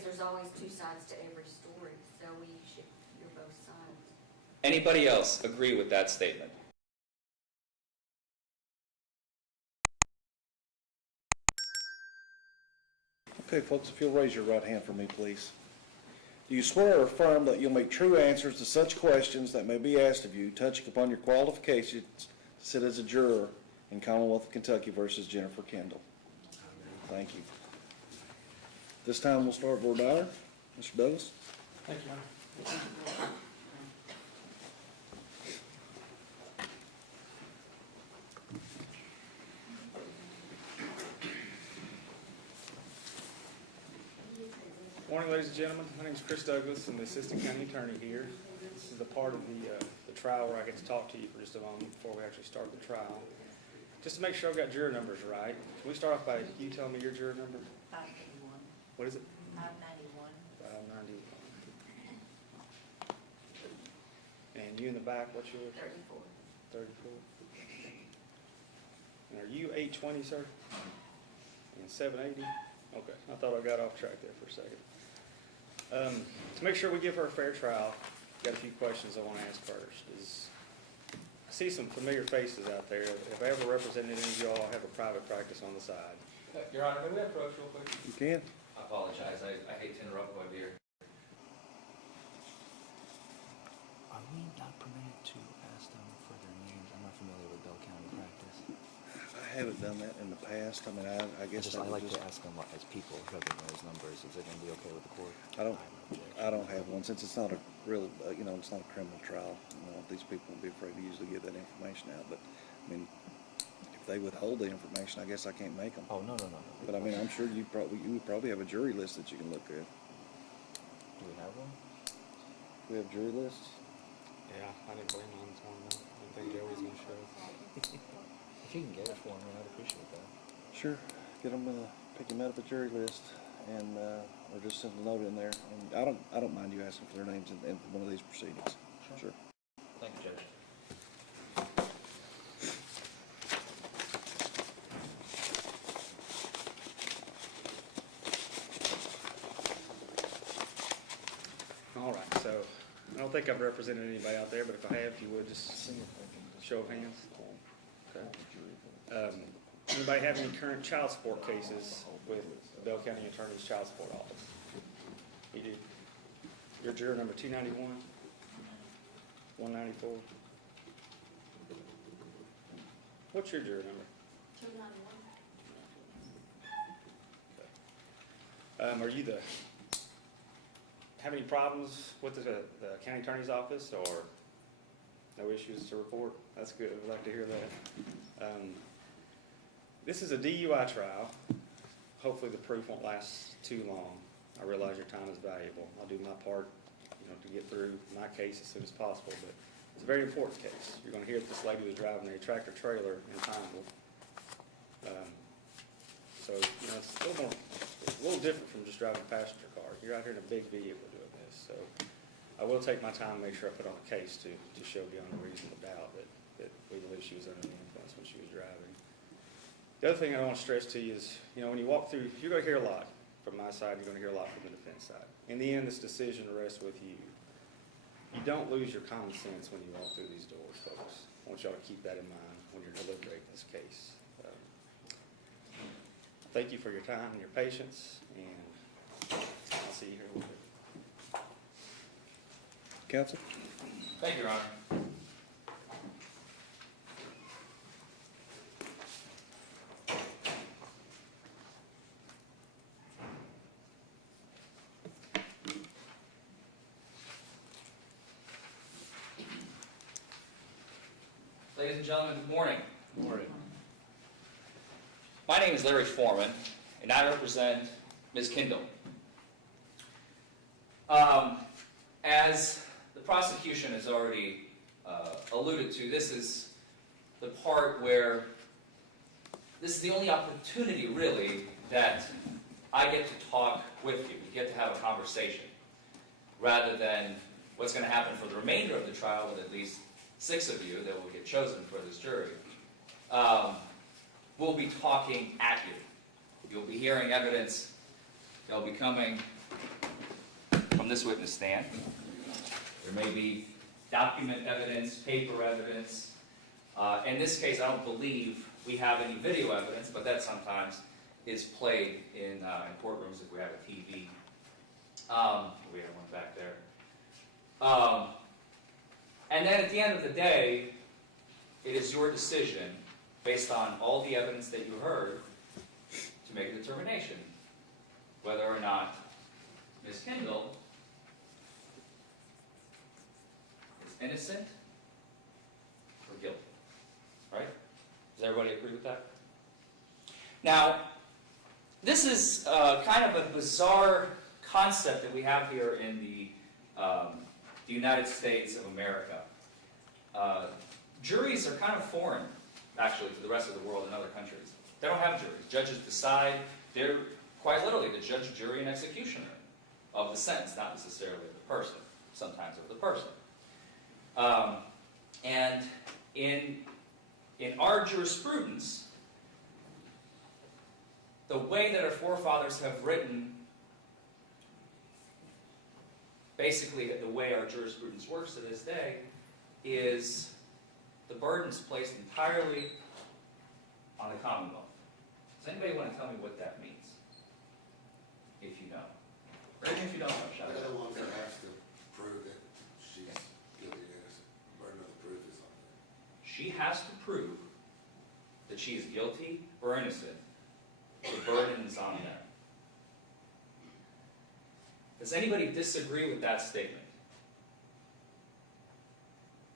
because there's always two sides to every story, so we should hear both sides. Anybody else agree with that statement? Okay, folks, if you'll raise your right hand for me, please. Do you swear or affirm that you'll make true answers to such questions that may be asked of you, touching upon your qualifications to sit as a juror in Commonwealth of Kentucky versus Jennifer Kendall? Thank you. This time we'll start voir dire. Mr. Douglas. Thank you, Your Honor. Morning, ladies and gentlemen. My name is Chris Douglas. I'm the Assistant County Attorney here. This is the part of the trial where I get to talk to you for just a moment before we actually start the trial. Just to make sure I've got juror numbers right, can we start off by you telling me your juror number? 591. What is it? 591. 591. And you in the back, what's yours? 34. 34. And are you 820, sir? And 780? Okay, I thought I got off track there for a second. To make sure we give her a fair trial, got a few questions I want to ask first. I see some familiar faces out there. If I ever represented any of y'all, I have a private practice on the side. Your Honor, may we approach real quick? You can. I apologize. I hate to interrupt while we're here. Are we not permitted to ask them for their names? I'm not familiar with Bell County practice. I haven't done that in the past. I mean, I guess I that would like just, to ask them as people who have those numbers. Is it going to be okay with the court? I don't have one since it's not a real, it's not a criminal trial. These people would be afraid to usually give that information out. But I mean, if they withhold the information, I guess I can't make them. Oh, no. But I mean, I'm sure you would probably have a jury list that you can look at. Do we have one? We have jury lists. Yeah, I didn't bring mine this morning. I didn't think Joey was going to show. If you can get it for me, I'd appreciate that. Sure. Get them, pick them out of the jury list, and or just send a note in there. And I don't mind you asking for their names in one of these proceedings. Sure. Thank you, Judge. All right, so I don't think I've represented anybody out there, but if I have, if you would just show of hands. Okay. Anybody have any current child support cases with the Bell County Attorney's Child Support Office? You do. Your juror number 291, 194. What's your juror number? 291. Are you have any problems with the county attorney's office, or no issues to report? That's good. We'd like to hear that. This is a DUI trial. Hopefully the proof won't last too long. I realize your time is valuable. I'll do my part, to get through my case as soon as possible. But it's a very important case. You're going to hear that this lady was driving a tractor trailer in Pineville. So it's a little different from just driving a passenger car. You're out here in a big vehicle doing this. So I will take my time and make sure I put on a case to show beyond a reasonable doubt that we believe she was under the influence when she was driving. The other thing I want to stress to you is, when you walk through, you're going to hear a lot from my side, you're going to hear a lot from the defense side. In the end, this decision rests with you. You don't lose your common sense when you walk through these doors, folks. I want y'all to keep that in mind when you're deliberating this case. Thank you for your time and your patience, and I'll see you here in a little bit. Counsel? Thank you, Your Honor. Ladies and gentlemen, good morning. Good morning. My name is Larry Forman, and I represent Ms. Kendall. As the prosecution has already alluded to, this is the part where this is the only opportunity, really, that I get to talk with you. We get to have a conversation, rather than what's going to happen for the remainder of the trial with at least 6 of you that will get chosen for this jury. We'll be talking at you. You'll be hearing evidence. They'll be coming this witness stand. There may be document evidence, paper evidence. In this case, I don't believe we have any video evidence, but that sometimes is played in courtrooms if we have a TV. We have one back there. And then at the end of the day, it is your decision, based on all the evidence that you heard, to make a determination whether or not Ms. Kendall is innocent or guilty. Right? Does everybody agree with that? Now, this is kind of a bizarre concept that we have here in the United States of America. Juries are kind of foreign, actually, to the rest of the world and other countries. They don't have juries. Judges decide. They're quite literally the judge, jury, and executioner of the sentence, not necessarily of the person, sometimes of the person. And in our jurisprudence, the way that our forefathers have written, basically the way our jurisprudence works to this day, is the burden is placed entirely on the Commonwealth. Does anybody want to tell me what that means? If you know. Or even if you don't know, shout They're out. the ones that have to prove that she's guilty or innocent. The burden of the proof is on them. She has to prove that she is guilty or innocent. The burden is on them. Does anybody disagree with that statement?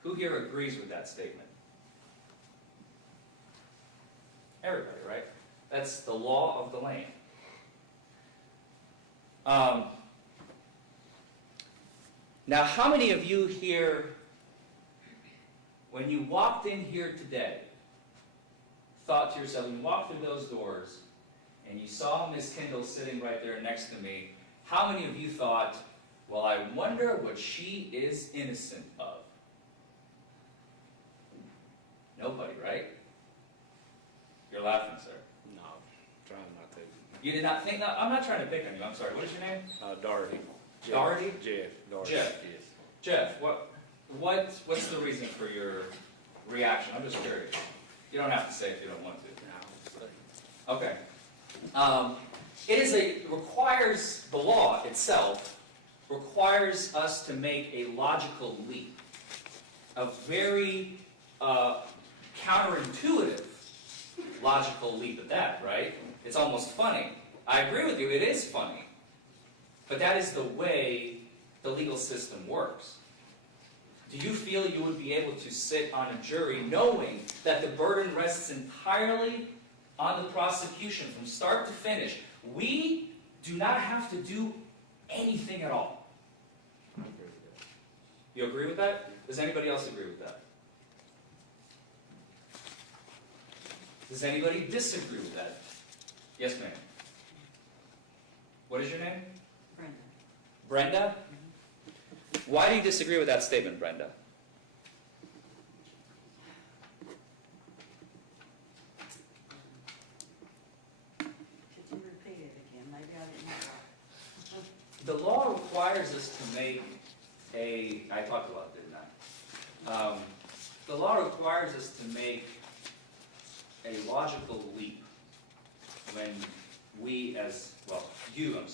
Who here agrees with that statement? Everybody, right? That's the law of the land. Now, how many of you here, when you walked in here today, thought to yourself, when you walked through those doors, and you saw Ms. Kendall sitting right there next to me, how many of you thought, well, I wonder what she is innocent of? Nobody, right? You're laughing, sir. No, trying not to. You did not think, no, I'm not trying to pick on you, I'm sorry, what is your name? Doherty. Doherty? Jeff. Doherty. Jeff. Yes. Jeff, what's the reason for your reaction? I'm just curious. You don't have to say if you don't want to. No, Okay. Requires, the law itself requires us to make a logical leap. A very counterintuitive logical leap at that, right? It's almost funny. I agree with you, it is funny. But that is the way the legal system works. Do you feel you would be able to sit on a jury knowing that the burden rests entirely on the prosecution from start to finish? We do not have to do anything at all. You agree with that? Does anybody else agree with that? Does anybody disagree with that? Yes, ma'am. What is your name? Brenda. Brenda? Why do you disagree with that statement, Brenda? Could you repeat it again? Maybe I didn't hear it. The law requires us to make I talked a lot, didn't I? The law requires us to make a logical leap when we as a juror,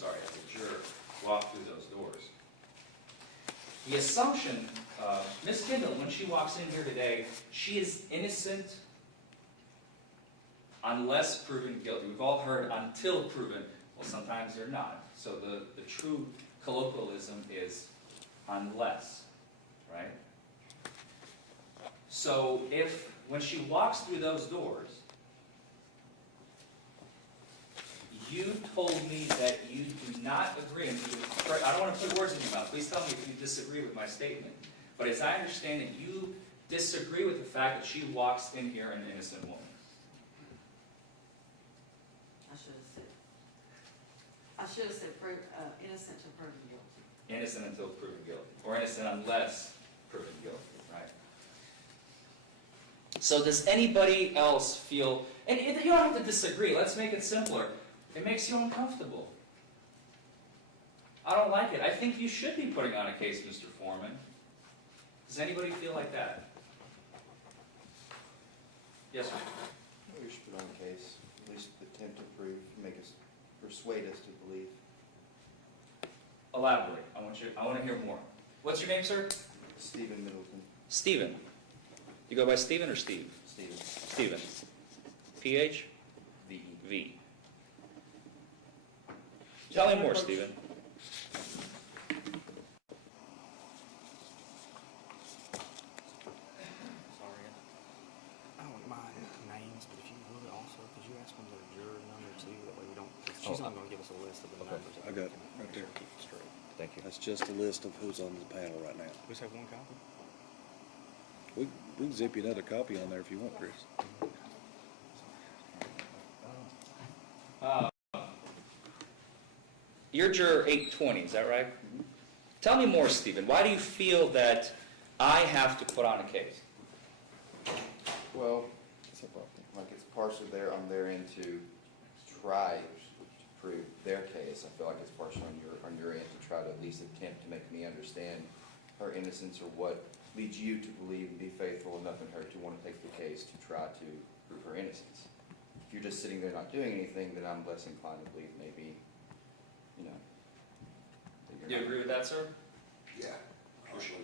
walk through those doors. The assumption, Ms. Kendall, when she walks in here today, she is innocent unless proven guilty. We've all heard until proven. Well, sometimes they're not. So the true colloquialism is unless, right? So when she walks through those doors, you told me that you do not agree, and I don't want to put words in your mouth. Please tell me if you disagree with my statement. But as I understand it, you disagree with the fact that she walks in here an innocent woman. I should have said innocent to proven guilty. Innocent until proven guilty. Or innocent unless proven guilty, right? So does anybody else feel, and you don't have to disagree, let's make it simpler. It makes you uncomfortable. I don't like it. I think you should be putting on a case, Mr. Foreman. Does anybody feel like that? Yes, sir. We should put on a case, at least attempt to prove, make us, persuade us to believe. Elaborate. I want to hear more. What's your name, sir? Stephen Middleton. Stephen. You go by Stephen or Steve? Stephen. Stephen. PH? V. V. Tell me more, Stephen. Sorry. I don't mind names, but if you would also, could you ask them their juror number too? That way we don't, 'cause she's only gonna give us a list of the numbers. I got it right there. Keep it straight. Thank you. That's just a list of who's on the panel right now. We just have one copy? We can zip you another copy on there if you want, Chris. You're juror 820, is that right? Tell me more, Stephen. Why do you feel that I have to put on a case? Well, like it's partially there on their end to try to prove their case. I feel like it's partially on your end to try to at least attempt to make me understand her innocence or what leads you to believe and be faithful enough in her to want to take the case to try to prove her innocence. If you're just sitting there not doing anything, then I'm less inclined to believe maybe, you know. that Do you not- agree with that, sir? Yeah.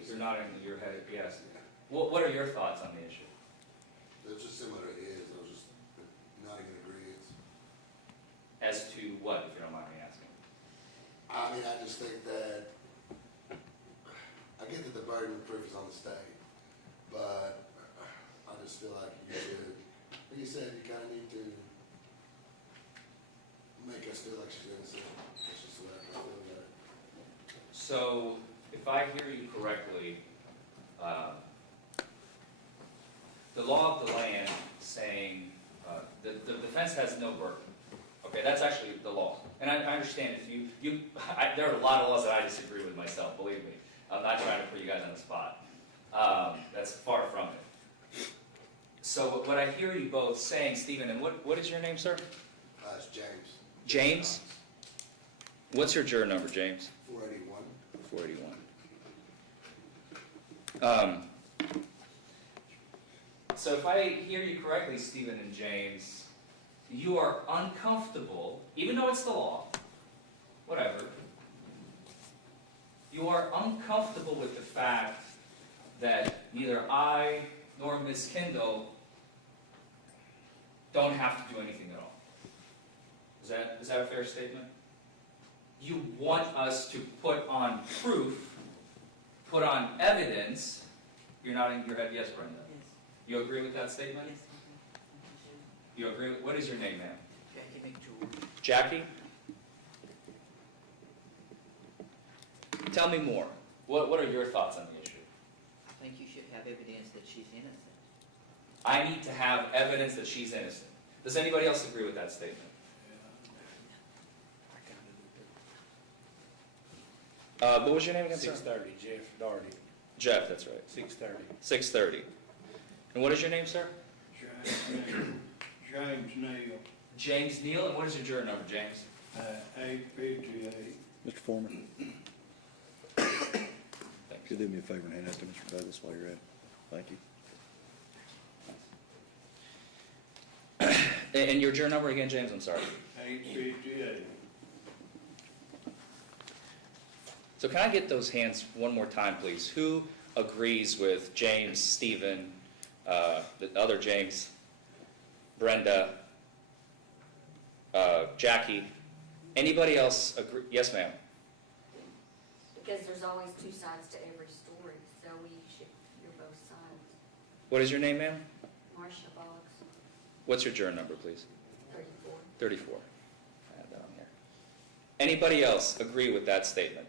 You're nodding your head, yes. What are your thoughts on the issue? It's just similar to his, I was just not in agreement. As to what, if you don't mind me asking? I mean, I just think that, I get that the burden of proof is on the state, but I just feel like you should, like you said, you kinda need to make us feel like she's innocent. That's just the way I feel about it. So, if I hear you correctly, the law of the land saying the defense has no burden. Okay, that's actually the law. And I understand if there are a lot of laws that I disagree with myself, believe me. I'm not trying to put you guys on the spot. That's far from it. So what I hear you both saying, Stephen, and what is your name, sir? It's James. James? What's your juror number, James? 481. 481. So if I hear you correctly, Stephen and James, you are uncomfortable, even though it's the law, whatever, you are uncomfortable with the fact that neither I nor Ms. Kendall don't have to do anything at all. Is that a fair statement? You want us to put on proof, put on evidence. You're nodding your head, yes, Brenda. Yes, You agree with that statement? yes. You agree with, what is your name, ma'am? Jackie McJewel. Jackie? Tell me more. What are your thoughts on the issue? I think you should have evidence that she's innocent. I need to have evidence that she's innocent. Does anybody else agree with that statement? What was your name again, sir? 6:30, Jeff Darty. Jeff, that's right. 6:30. 6:30. And what is your name, sir? James Neal, James Neal. And what is your juror number, James? 858. Mr. Foreman, Thanks. could you do me a favor and hand that to Mr. Douglas while you're at it? Thank you. And your juror number again, James? I'm sorry. 858. So can I get those hands one more time, please? Who agrees with James, Stephen, the other James, Brenda, Jackie? Anybody else agree? Yes, ma'am. Because there's always two sides to every story, so we should hear both sides. What is your name, ma'am? Marcia Boggs, What's your juror number, please? 34. 34. I have that on here. Anybody else agree with that statement?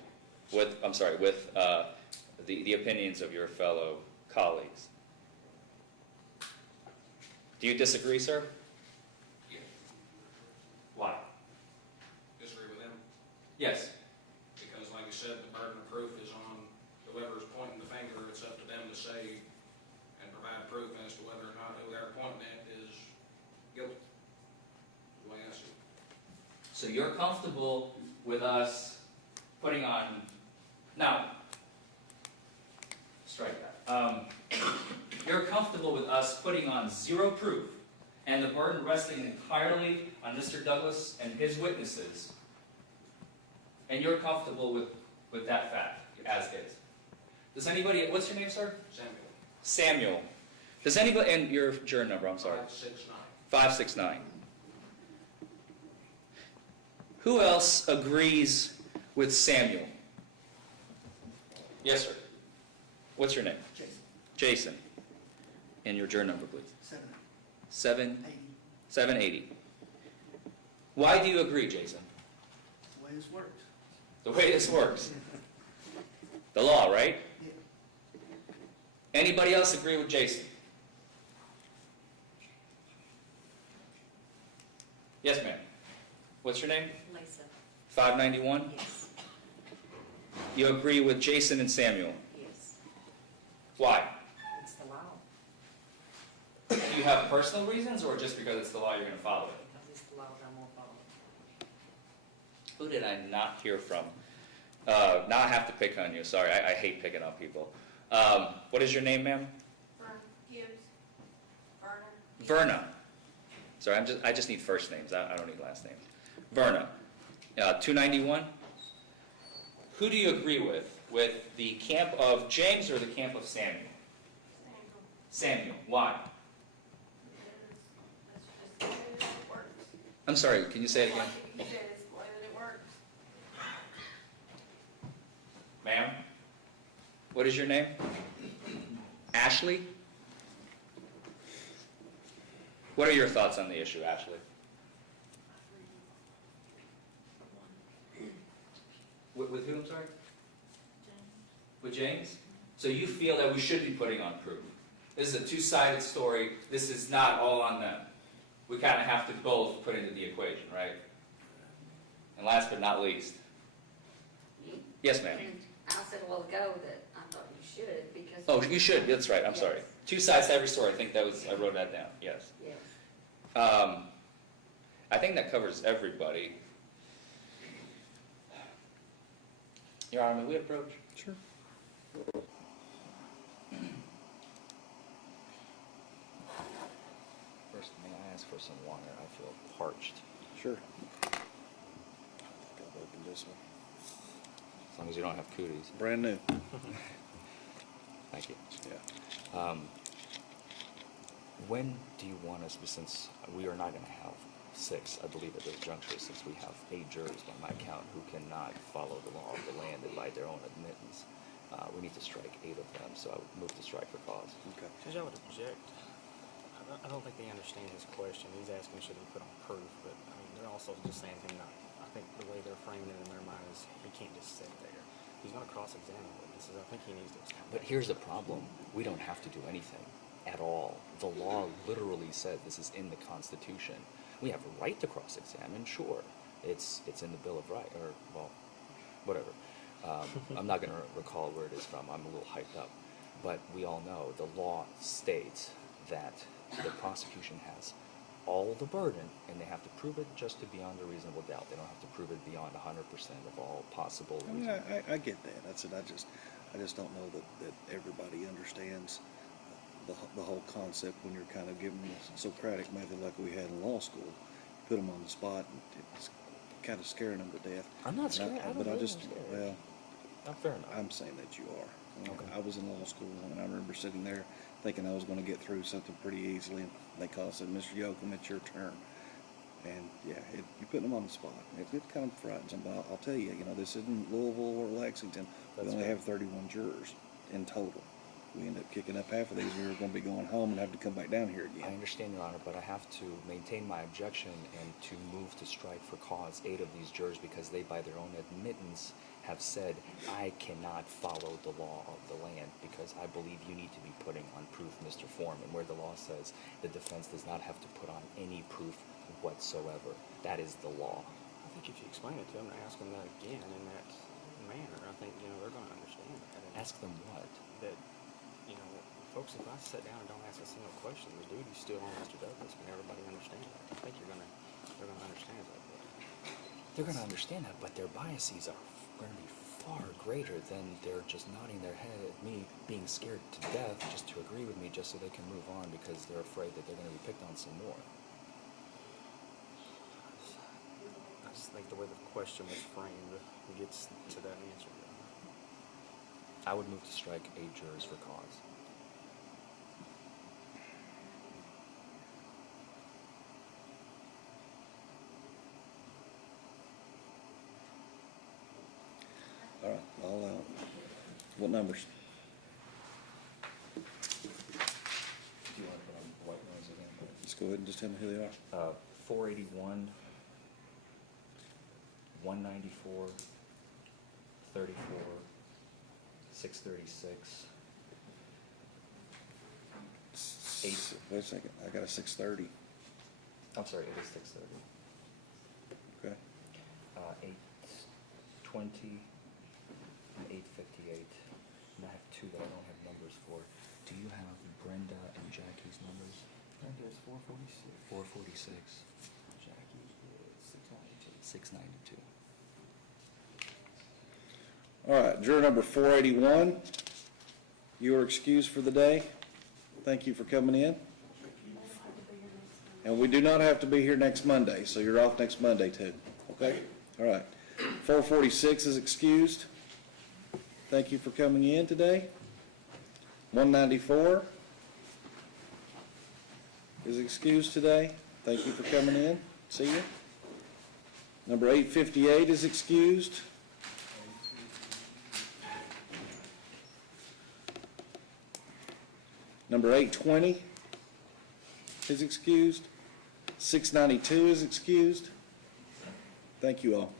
With the opinions of your fellow colleagues? Do you disagree, sir? Yeah. Why? Disagree with him, Yes. because like I said, the burden of proof is on whoever's pointing the finger. It's up to them to say and provide proof as to whether or not who they're pointing at is guilty. The way I see it. So you're comfortable with us putting on, now, strike that. You're comfortable with us putting on zero proof and the burden resting entirely on Mr. Douglas and his witnesses, and you're comfortable with that fact, as is. Does anybody, what's your name, sir? Samuel. Samuel. Does anybody, and your juror number, I'm sorry. 569. 569. Who else agrees with Samuel? Yes, sir. What's your name? Jason, Jason. And your juror number, please. 780, 780. Why do you agree, Jason? the way this works. The way this works. The law, right? Yeah. Anybody else agree with Jason? Yes, ma'am. What's your name? Lisa, 591? yes, You agree with Jason and Samuel. yes, Why? it's the law, Do you have personal reasons, or just because it's the law you're going to follow it? because it's the law that I'm gonna follow. Who did I not hear from? Now I have to pick on you. Sorry, I hate picking on people. What is your name, ma'am? Gibbs, Verner, Verna. Sorry, I just need first names. I don't need last names. Verna. 291. Who do you agree with? With the camp of James or the camp of Samuel? Samuel. Why? that's just the way it works. I'm sorry, can you say it again? You said it's the way that it works. Ma'am? What is your name? Ashley? What are your thoughts on the issue, Ashley? With who, I'm sorry? With James? So you feel that we should be putting on proof. This is a two-sided story. This is not all on them. We kind of have to both put into the equation, right? And last but not least. Yes, ma'am. I said a while ago that I thought you should, because. Oh, you should. That's right. I'm Yes. sorry. Two sides to every story. I think I wrote that down. Yes. Yes. I think that covers everybody. Your Honor, may we approach? Sure. First, may I ask for some water? I feel parched, Sure. I think I've opened this one. as long as you don't have cooties. Brand new. Thank you. Yeah. When do you want us, since we are not going to have 6, I believe, at this juncture, since we have 8 jurors by my count who cannot follow the law of the land and by their own admittance, we need to strike 8 of them, so I would move to strike for cause. Okay. Judge, I would object. I don't think they understand his question. He's asking should he put on proof, but I mean, they're also just saying him not. I think the way they're framing it in their mind is he can't just sit there. He's going to cross-examine witnesses. I think he needs to. But here's the problem. We don't have to do anything at all. The law literally says this is in the Constitution. We have a right to cross-examine, sure. It's in the Bill of Rights, or, well, whatever. I'm not going to recall where it is from. I'm a little hyped up. But we all know the law states that the prosecution has all the burden, and they have to prove it just to beyond a reasonable doubt. They don't have to prove it beyond 100% of all possible I mean, reasons. I get that. That's it. I just don't know that everybody understands the whole concept when you're kind of given a Socratic method like we had in law school. Put them on the spot, and it's kind of scaring them to death. I'm not scared. I don't But I really just, scared. well, Fair enough. I'm saying that you are. Okay. I was in law school, and I remember sitting there thinking I was going to get through something pretty easily, and they called and said, "Mr. Yoakum, it's your turn." And yeah, you're putting them on the spot. It kind of frightens them, but I'll tell you, this isn't Louisville or Lexington. We only have 31 jurors in total. We end up kicking up half of these. We're going to be going home and have to come back down here I again. understand, Your Honor, but I have to maintain my objection and to move to strike for cause 8 of these jurors because they, by their own admittance, have said, I cannot follow the law of the land because I believe you need to be putting on proof, Mr. Forman, where the law says the defense does not have to put on any proof whatsoever. That is the law. I think if you explain it to them and ask them that again in that manner, I think, they're going to understand that. And Ask them what? that, folks, if I sit down and don't ask a single question, the duty's still on Mr. Douglas, and everybody understand that. I think they're going to understand that. They're going to understand that, but their biases are going to be greater than they're just nodding their head at me, being scared to death just to agree with me just so they can move on because they're afraid that they're going to be picked on some more. I just think the way the question was framed gets to that answer. I would move to strike 8 jurors for cause. All right, what numbers? Do you want to put on white noise again? Just go ahead and just tell me who they are. 481, 194, 34, 636, 8. Wait a second, I got a 6:30. I'm sorry, it is 630. Okay. 820 and 858. And I have 2 that I don't have numbers for. Do you have Brenda and Jackie's numbers? Brenda is 446. 446. Jackie is 692. 692. All right, juror number 481, you are excused for the day. Thank you for coming in. And we do not have to be here next Monday, so you're off next Monday too, okay? All right. 446 is excused. Thank you for coming in today. 194 is excused today. Thank you for coming in. See you. Number 858 is excused. Number 820 is excused. 692 is excused. Thank you all.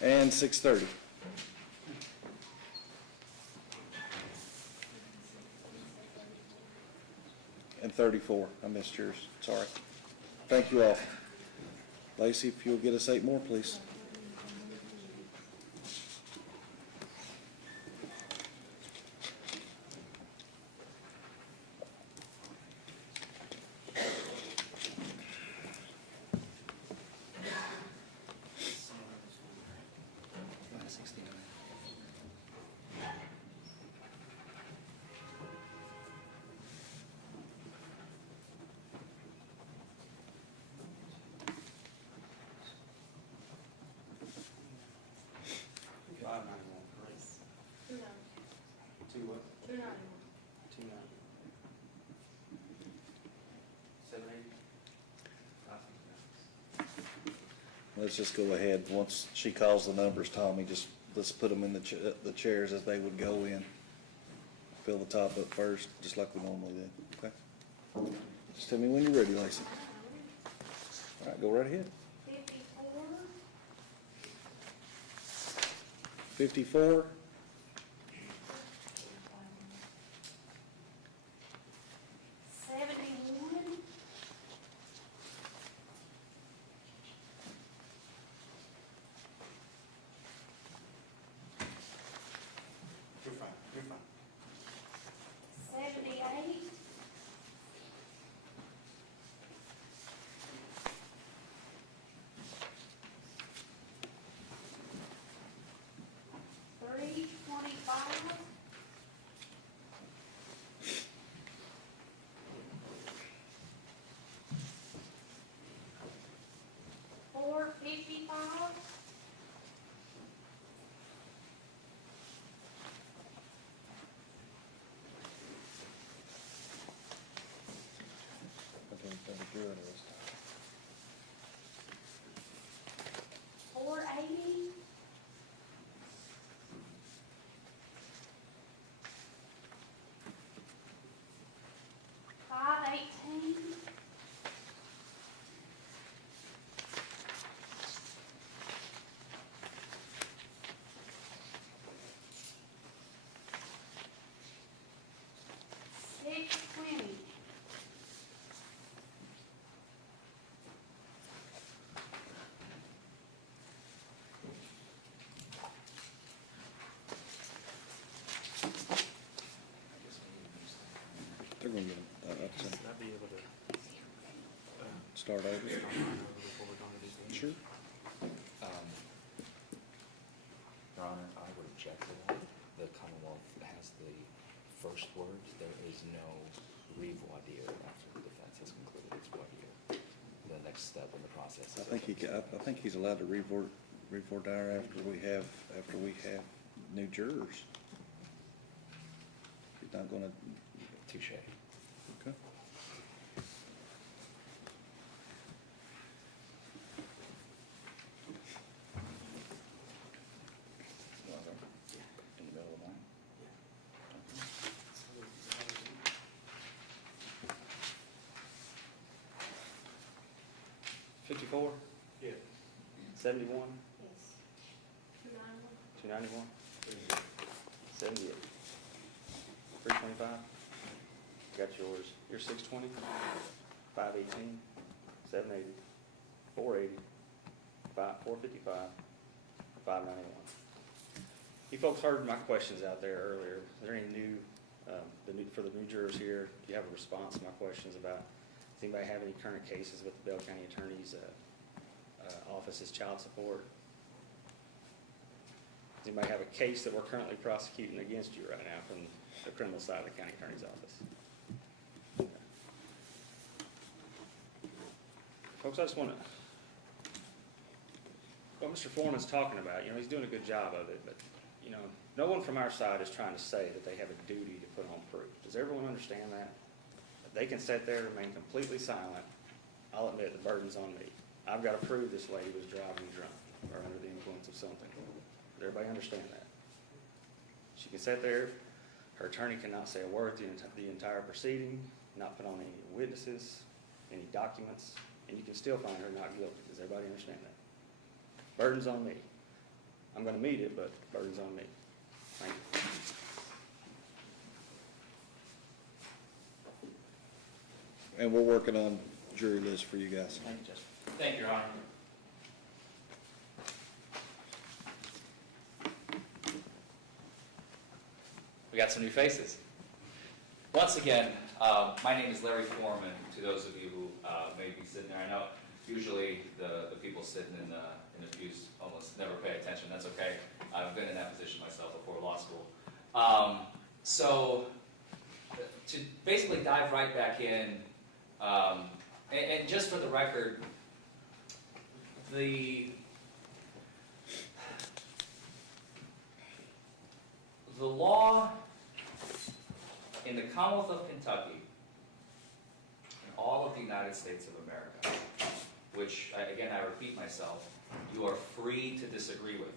And 630. And 34. I missed yours. Sorry. Thank you all. Lacey, if you'll get us 8 more, please. Let's just go ahead. Once she calls the numbers, Tommy, let's put them in the chairs as they would go in. Fill the top up first, just like we normally do, okay? Just tell me when you're ready, Lacey. All right, go right ahead. 54. 71. 78. 325. 455. 480. 518. 620. 'They're gonna get them. Should I be able to Start over. start mine over before we're done with these things? Sure. Your Honor, I would object to that. The Commonwealth has the first word. There is no revoir dire after the defense has concluded its voir dire. The next step in the process is. I think he's allowed to revoir dire after we have new jurors. He's not gonna. Touche. Okay. In the middle of the night? 54? Yeah. 71? Yes. 291? 78? 325? Got yours. You're 620? 518? 780? 480? 455? 591? You folks heard my questions out there earlier. Is there any new, for the new jurors here, do you have a response to my questions about, does anybody have any current cases with the Bell County Attorney's Office's child support? Does anybody have a case that we're currently prosecuting against you right now from the criminal side of the county attorney's office? Folks, I just want to, what Mr. Forman's talking about, he's doing a good job of it, but, no one from our side is trying to say that they have a duty to put on proof. Does everyone understand that? If they can sit there and remain completely silent, I'll admit the burden's on me. I've got to prove this lady was driving drunk or under the influence of something. Does everybody understand that? She can sit there, her attorney cannot say a word the entire proceeding, not put on any witnesses, any documents, and you can still find her not guilty. Does everybody understand that? Burden's on me. I'm going to meet it, but burden's on me. Thank you. And we're working on jury lists for you guys. Thank you, Judge. Thank you, Your Honor. We got some new faces. Once again, my name is Larry Forman. To those of you who may be sitting there, I know usually the people sitting in the pews almost never pay attention. That's okay. I've been in that position myself before law school. So to basically dive right back in, and just for the record, the law in the Commonwealth of Kentucky, in all of the United States of America, which, again, I repeat myself, you are free to disagree with.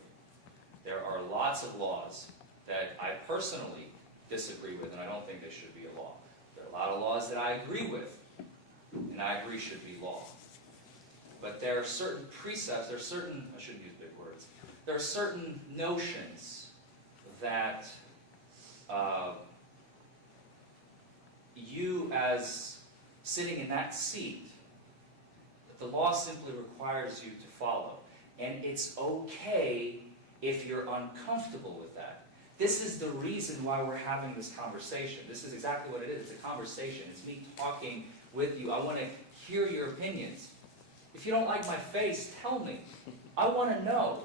There are lots of laws that I personally disagree with, and I don't think they should be a law. There are a lot of laws that I agree with, and I agree should be law. But there are certain precepts, I shouldn't use big words, there are certain notions that you, as sitting in that seat, the law simply requires you to follow. And it's okay if you're uncomfortable with that. This is the reason why we're having this conversation. This is exactly what it is. It's a conversation. It's me talking with you. I want to hear your opinions. If you don't like my face, tell me. I want to know.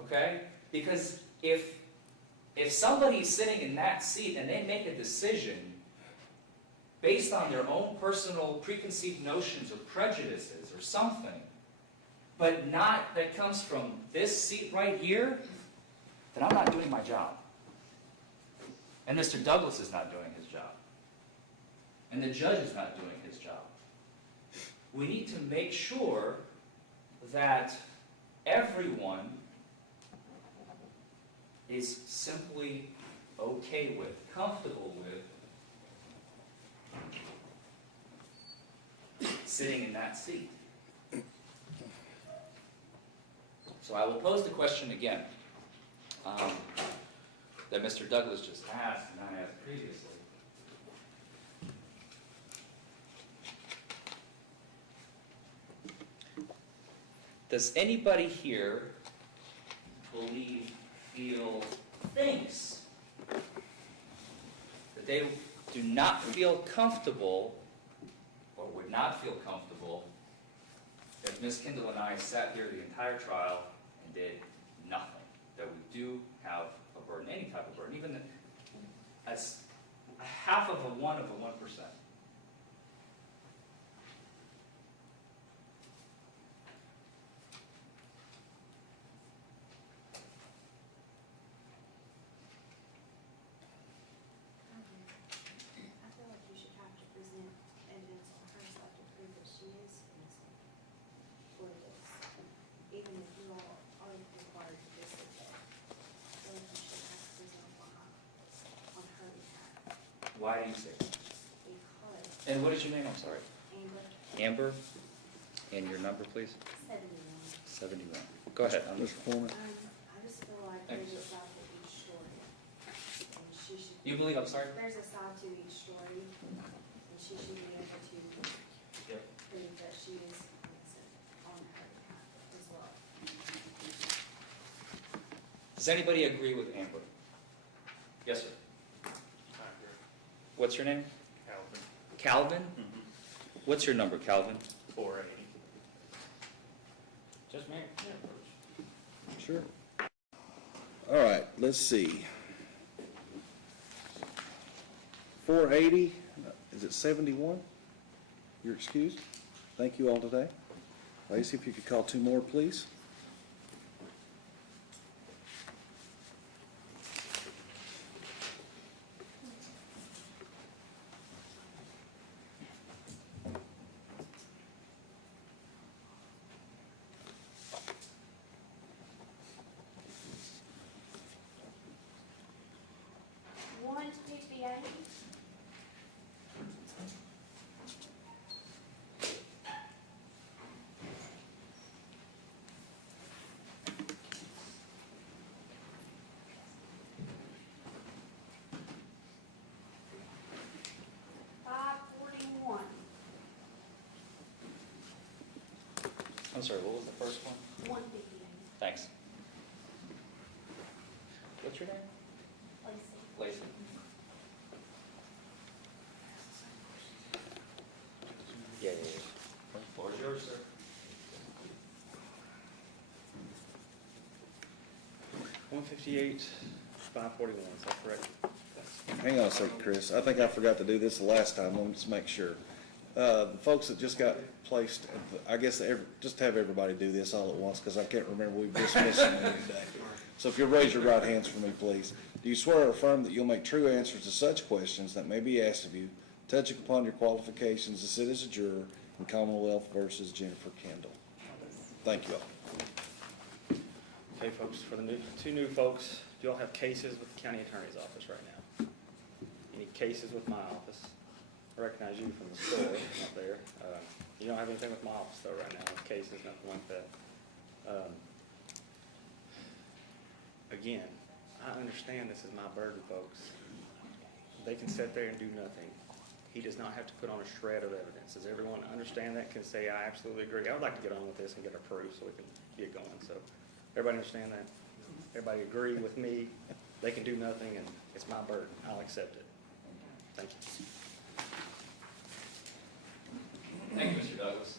Okay? Because if somebody's sitting in that seat and they make a decision based on their own personal preconceived notions or prejudices or something, but not that comes from this seat right here, then I'm not doing my job. And Mr. Douglas is not doing his job. And the judge is not doing his job. We need to make sure that everyone is simply okay with, comfortable with, sitting in that seat. So I will pose the question again that Mr. Douglas just asked and I asked previously. Does anybody here believe, feel, thinks that they do not feel comfortable or would not feel comfortable if Ms. Kindle and I sat here the entire trial and did nothing? That we do even as a half of a 1%. I feel like you should have to present evidence on her side to prove that she is innocent for this, even if you all are required to visit that. I feel like you should have to present on her behalf, Why do you say that? because And what is your name? I'm sorry. Amber, Amber? And your number, please? 71. 71. Go ahead. Mr. Forman? I just feel like Thank there's you, a sir. side to each story, and she should. You believe, I'm sorry? There's a side to each story, and she should be able to Yep. prove that she is innocent on her behalf as well. Does anybody agree with Amber? Yes, sir. What's your name? Calvin. Calvin? What's your number, Calvin? 480. Just me? Sure. All right, let's see. 480, is it 71? You're excused. Thank you all today. Lacey, if you could call 2 more, please. One to 58. I'm sorry, what was the first one? 158. Thanks. What's your name? Lacey. Lacey. Yeah. The floor is yours, sir. 158, 541, is that correct? Hang on a second, Chris. I think I forgot to do this the last time. Let me just make sure. The folks that just got placed, I guess, just have everybody do this all at once, because I can't remember, we've dismissed them today. So if you'll raise your right hands for me, please. Do you swear or affirm that you'll make true answers to such questions that may be asked of you, touching upon your qualifications to sit as a juror in Commonwealth versus Jennifer Kendall? Thank you all. Okay, folks, for the two new folks, do you all have cases with the county attorney's office right now? Any cases with my office? I recognize you from the store up there. You don't have anything with my office though right now, cases, nothing like that. Again, I understand this is my burden, folks. They can sit there and do nothing. He does not have to put on a shred of evidence. Does everyone understand that? Can say, I absolutely agree. I would like to get on with this and get approved so we can get going. So, everybody understand that? Everybody agree with me? They can do nothing and it's my burden. I'll accept it. Thank you. Thank you, Mr. Douglas.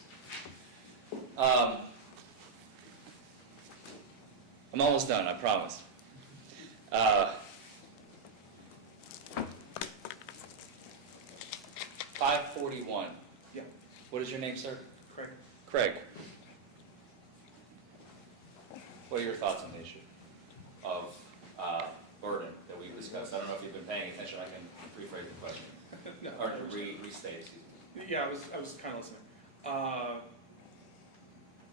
I'm almost done, I promise. 541. Yeah. What is your name, sir? Craig. Craig. What are your thoughts on the issue of burden that we discussed? I don't know if you've been paying attention. I can rephrase the question. No, Or restate, excuse me. Yeah, I was kind of listening.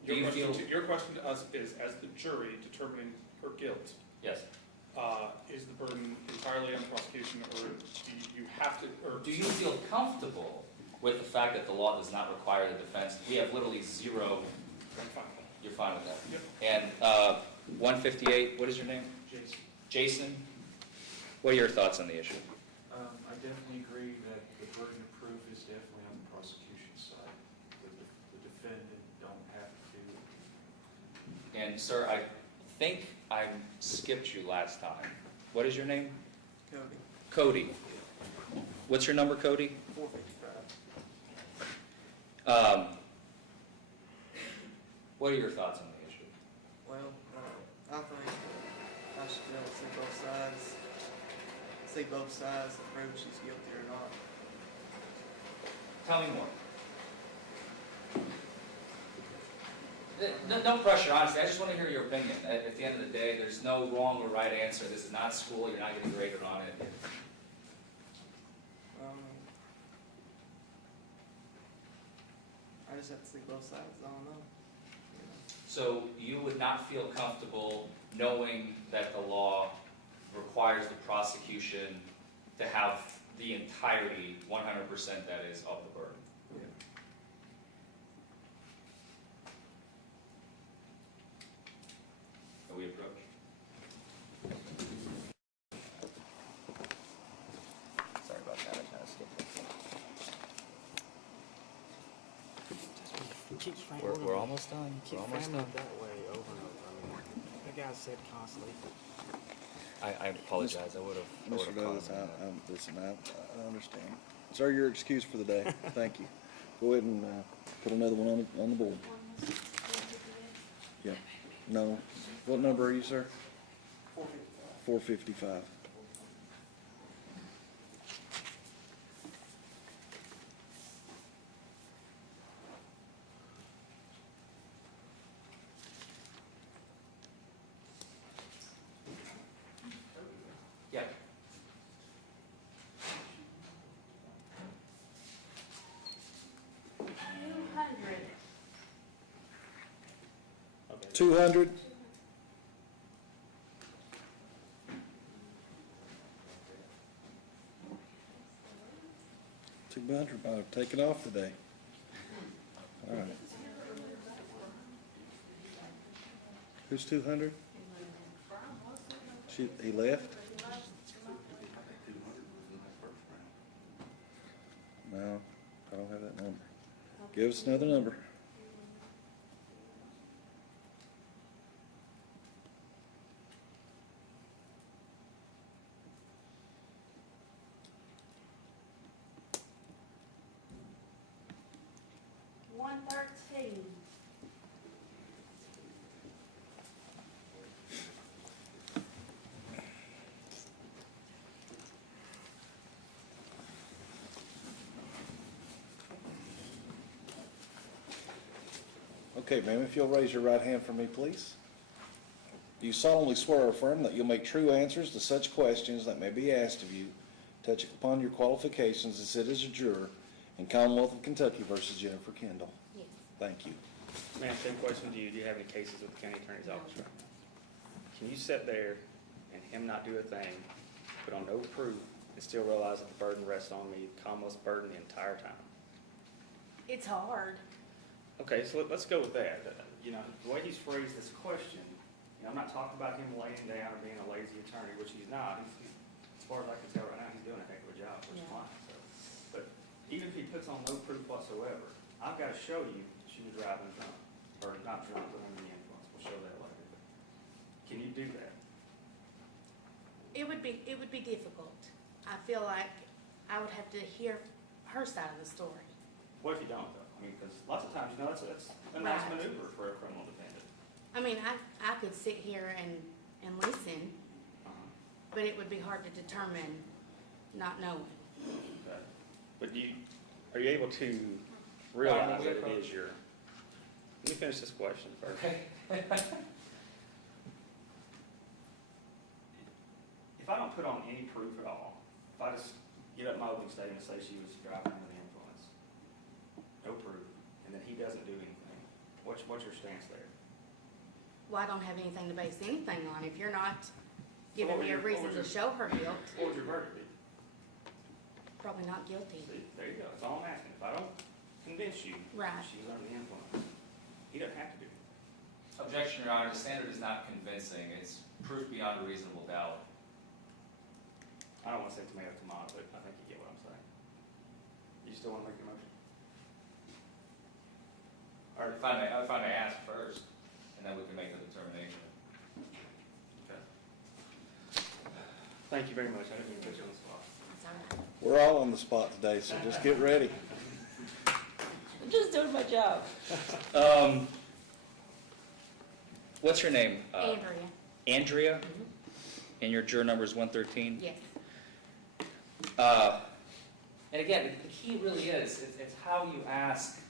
Do you feel? Your question to us is, as the jury determining her guilt, Yes. is the burden entirely on the prosecution, or do you have to, or? Do you feel comfortable with the fact that the law does not require the defense? We have literally zero. I'm fine. You're fine with that? Yep. And 158, what is your name? Jason, Jason? What are your thoughts on the issue? I definitely agree that the burden of proof is definitely on the prosecution's side. The defendant don't have to. And sir, I think I skipped you last time. What is your name? Cody. Cody. What's your number, Cody? 455. What are your thoughts on the issue? Well, I think I should be able to see both sides. see both sides to prove she's guilty or not. Tell me more. No pressure, honestly. I just want to hear your opinion. At the end of the day, there's no wrong or right answer. This is not school. You're not getting graded on it. I just have to see both sides. I don't know. So you would not feel comfortable knowing that the law requires the prosecution to have the entirety, 100% that is, of the burden? Yeah. That we approach? Sorry about that. I kind of skipped it. We're almost done. Keep framing it that way over and over. I mean, the guy said constantly. I apologize. I would have. Mr. Douglas, listen, I understand. Sir, your excuse for the day. Thank you. Go ahead and put another one on the board. Yeah. No. What number are you, sir? 455. Yeah. Okay. 200. I've taken off today. All right. Who's 200? He left? No, I don't have that number. Give us another number. Okay, ma'am, if you'll raise your right hand for me, please. Do you solemnly swear or affirm that you'll make true answers to such questions that may be asked of you, touching upon your qualifications as sit as a juror in Commonwealth of Kentucky versus Jennifer Kendall? Yes. Thank you. Ma'am, same question to you. Do you have any cases with the county attorney's office right now? Can you sit there and him not do a thing, put on no proof, and still realize that the burden rests on me, Commonwealth's burden the entire time? It's hard. Okay, so let's go with that. You know, the way he's phrased this question, you know, I'm not talking about him laying down or being a lazy attorney, which he's not. As far as I can tell right now, he's doing a heck of a job for his client. So. But even if he puts on no proof whatsoever, I've got to show you she was driving drunk, or not drunk, but under the influence. We'll show that later. Can you do that? It would be difficult. I feel like I would have to hear her side of the story. What if you don't, though? I mean, because lots of times, you know, that's a nice Right. maneuver for a criminal defendant. I mean, I could sit here and listen, but it would be hard to determine not knowing. Okay. But are you able to realize that it is your... Let me finish this question first. Okay. If I don't put on any proof at all, if I just get up my opening statement and say she was driving under the influence, no proof, and then he doesn't do anything, what's your stance there? Well, I don't have anything to base anything on. If you're not So giving what me a would reason your- to show her guilt, What would your verdict be? probably not guilty. See, there you go, that's all I'm asking. If I don't convince you Right. she was under the influence, he doesn't have to do it. Objection, Your Honor. The standard is not convincing. It's proof beyond a reasonable doubt. I don't want to say tomato, but I think you get what I'm saying. You still want to make your motion? Or if I may ask first, and then we can make the determination. Okay. Thank you very much. I didn't mean to put you on the spot. That's all right. We're all on the spot today, so just get ready. I'm just doing my job. What's your name? Andrea. Andrea? And your juror number is 113? Yes. And again, the key really is, it's how you ask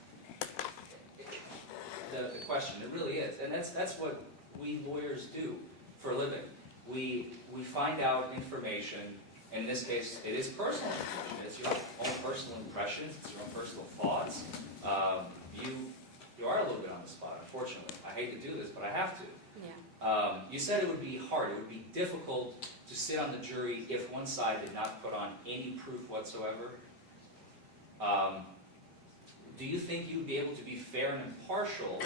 the question. It really is. And that's what we lawyers do for a living. We find out information. In this case, it is personal information. It's your own personal impressions. It's your own personal thoughts. You are a little bit on the spot, unfortunately. I hate to do this, but I have to. Yeah. You said it would be hard. It would be difficult to sit on the jury if one side did not put on any proof whatsoever. Do you think you'd be able to be fair and impartial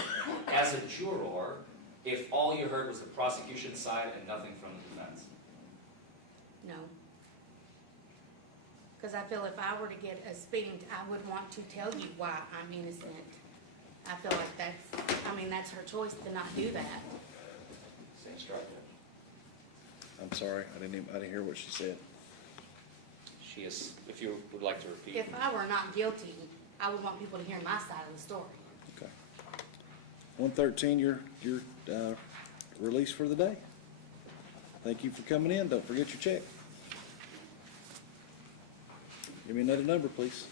as a juror if all you heard was the prosecution side and nothing from the defense? No. Because I feel if I were to get a speeding, I would want to tell you why I'm innocent. I feel like that's her choice to not do that. Same strike. I'm sorry, I didn't hear what she said. She is, if you would like to repeat. If I were not guilty, I would want people to hear my side of the story. Okay. 113, you're released for the day. Thank you for coming in. Don't forget your check. Give me another number, please.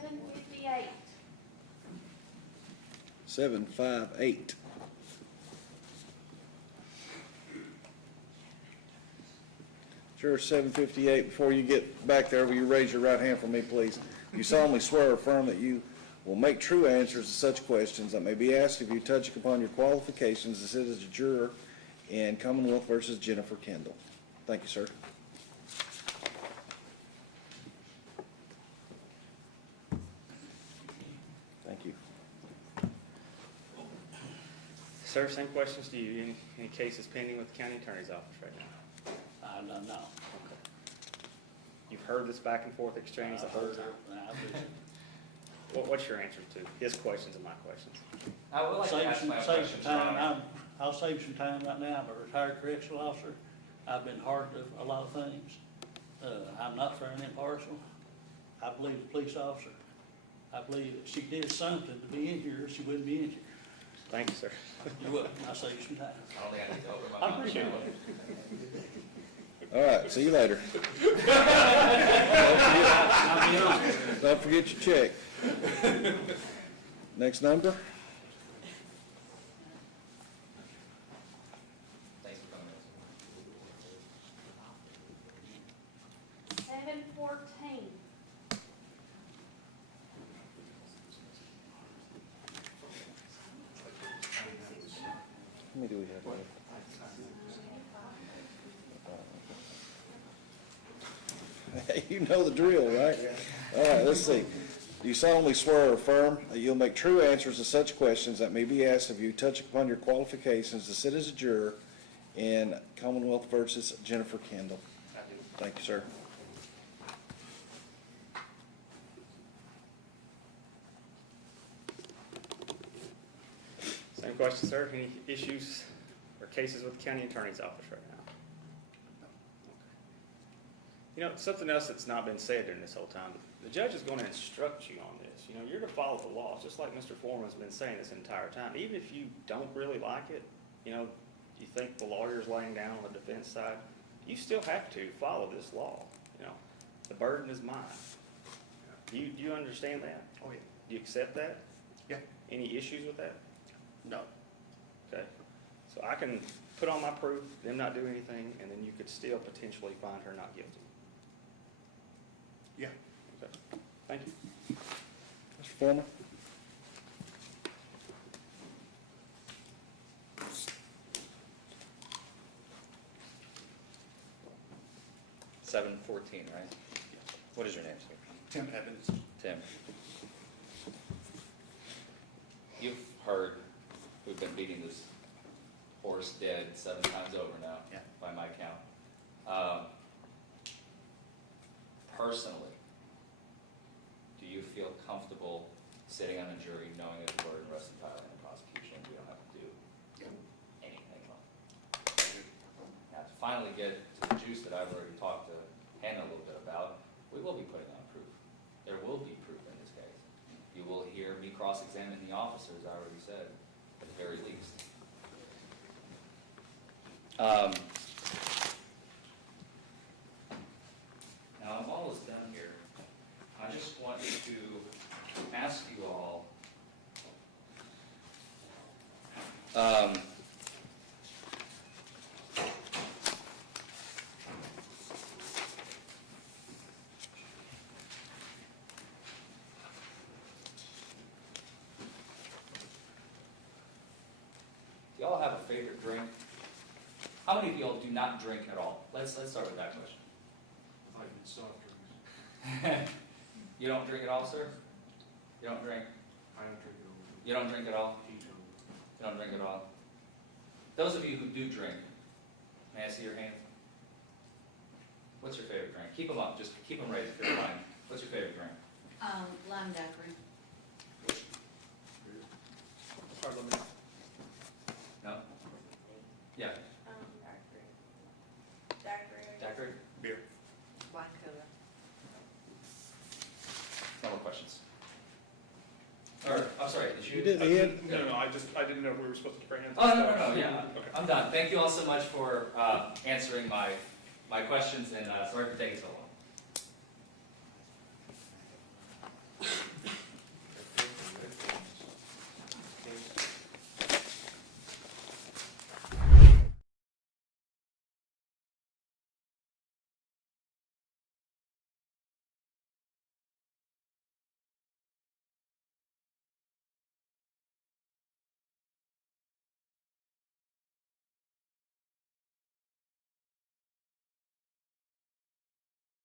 $7.58. 758. Juror 758, before you get back there, will you raise your right hand for me, please? You solemnly swear or affirm that you will make true answers to such questions that may be asked of you, touching upon your qualifications to sit as a juror in Commonwealth versus Jennifer Kendall. Thank you, sir. Thank you. Sir, same questions to you. Any cases pending with the county attorney's office right now? I don't know. You've heard this back and forth exchange the whole time? What's your answer to his questions and my questions? I would like to ask my questions, Your Honor. I'll save some time right now. I'm a retired correctional officer. I've been hard to a lot of things. I'm not fair and impartial. I believe the police officer. I believe if she did something to be in here, she wouldn't be in here. Thank you, sir. You would. I'll save you some time. I don't think I need to open my I mouth. appreciate All right, see you later. Don't forget your check. Next number? Thanks for coming in. 714. How many do we have left? Hey, you know the drill, right? All right, let's see. Do you solemnly swear or affirm that you'll make true answers to such questions that may be asked of you, touching upon your qualifications to sit as a juror in Commonwealth versus Jennifer Kendall? Thank you, sir. Same question, sir. Any issues or cases with the county attorney's office right now? You know, something else that's not been said during this whole time, the judge is going to instruct you on this. You know, you're to follow the law, just like Mr. Forman's been saying this entire time. Even if you don't really like it, you know, you think the lawyer's laying down on the defense side, you still have to follow this law. You know, the burden is mine. Do you understand that? Oh, yeah. Do you accept that? Yeah. Any issues with that? No. Okay, so I can put on my proof, them not do anything, and then you could still potentially find her not guilty. Yeah. Okay, thank you. Mr. Forman? $714, right? What is your name, sir? Tim Evans. Tim. You've heard we've been beating this horse dead 7 times over now, Yeah. by my count. Personally, do you feel comfortable sitting on a jury knowing that the burden rests entirely on the prosecution and we don't have to do anything? Now, to finally get to the juice that I've already talked to Hannah a little bit about, we will be putting on proof. There will be proof in this case. You will hear me cross-examine the officer, as I already said, at the very least. Now, I'm almost done here. I just want to ask you all, do y'all have a favorite drink? How many of y'all do not drink at all? Let's start with that question. I get soft drinks. You don't drink at all, sir? You don't drink? I don't drink it all. You don't drink at all? Teetotal. You don't drink at all? Those of you who do drink, may I see your hand? What's your favorite drink? Keep them up, just keep them raised if you don't mind. What's your favorite drink? Lime daiquiri. Hard limit. No? Yeah, daiquiri? Beer. Wine cooler. No more questions. Or, I'm sorry, did you? You did, Ed? No, I didn't know if we were supposed to bring in. Oh, no, yeah, Okay. I'm done. Thank you all so much for answering my questions, and sorry for taking so long.